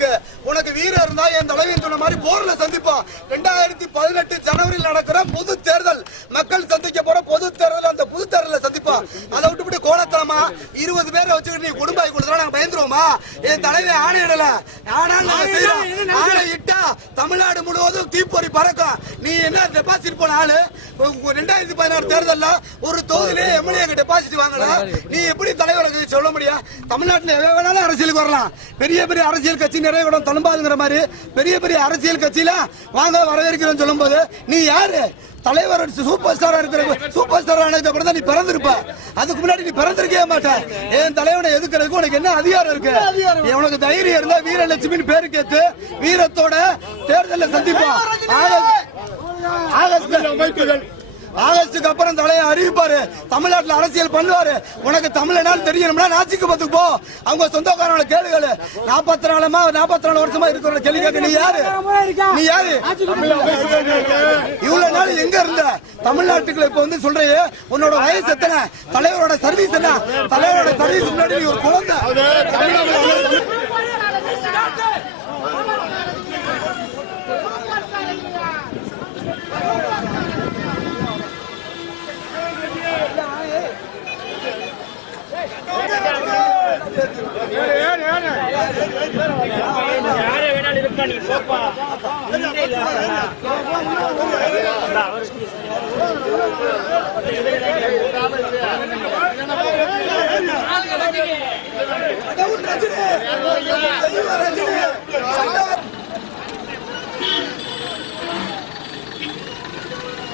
வீரம் இருந்தா என் தலைவன் சொன்ன மாதிரி போர்ல சந்திப்போம் ரெண்டாயிரத்தி பதினெட்டு ஜனவரியில் நடக்கிற பொது தேர்தல். மக்கள் சந்திக்க போற பொது தேர்தல் அந்த பொது தேர்தல சந்திப்போம் அதை விட்டுவிட்டு கோலத்தனமா இருபது பேரை வச்சுக்கிட்டு நீ குடும்பாய் கொடுத்தா நாங்க பயந்துருவோமா? என் தலைவன் ஆணையிடல ஆனால் நாங்க செய்யறோம் ஆணை இட்டா தமிழ்நாடு முழுவதும் தீப்பொறி பறக்கும். நீ என்ன டெபாசிட் போன ஆளு? ரெண்டாயிரத்தி பதினாறு தேர்தல்ல ஒரு தொகுதியிலே எம்எல்ஏ டெபாசிட் வாங்கலாம் நீ எப்படி தலைவருக்கு சொல்ல முடியும் தமிழ்நாட்டுல எவ்வளவு வேணாலும் அரசியலுக்கு வரலாம். பெரிய பெரிய அரசியல் கட்சி நிறைய கூட தழும்பாதுங்கிற மாதிரி பெரிய பெரிய அரசியல் கட்சியில வாங்க வரவேற்கிறோம் சொல்லும்போது நீ யாரு? தலைவர் சூப்பர் ஸ்டாரா இருக்கிற சூப்பர் ஸ்டார் ஆனதுக்கு அப்புறம் தான் நீ பிறந்திருப்ப. அதுக்கு முன்னாடி நீ பிறந்திருக்கவே மாட்ட. என் தலைவனை எதுக்குறதுக்கு உனக்கு என்ன அதிகாரம் இருக்கு? உனக்கு தைரியம் இருந்தா வீரலட்சுமின்னு பேரு கேட்டு வீரத்தோட தேர்தலில் சந்திப்போம் ஆகஸ்ட் ஆகஸ்டுக்கு அப்புறம் தலையை அறிவிப்பாரு. தமிழ்நாட்டுல அரசியல் பண்ணுவாரு. உனக்கு தமிழ்நாடு தெரியணும்னா நாசிக்கு பத்துக்கு போ. அவங்க சொந்தக்காரங்கள கேளுகள். நாற்பத்தி நாலுமா நாற்பத்தி நாலு வருஷமா இருக்கிற கேள்வி கேட்க நீ யாரு? நீ யாரு? இவ்வளவு நாள் எங்க இருந்த? தமிழ்நாட்டுக்குள்ள இப்ப வந்து சொல்றீங்க உன்னோட வயசு எத்தனை? தலைவரோட சர்வீஸ் என்ன? தலைவரோட சர்வீஸ் முன்னாடி நீ ஒரு குழந்தை. Ya Allah ya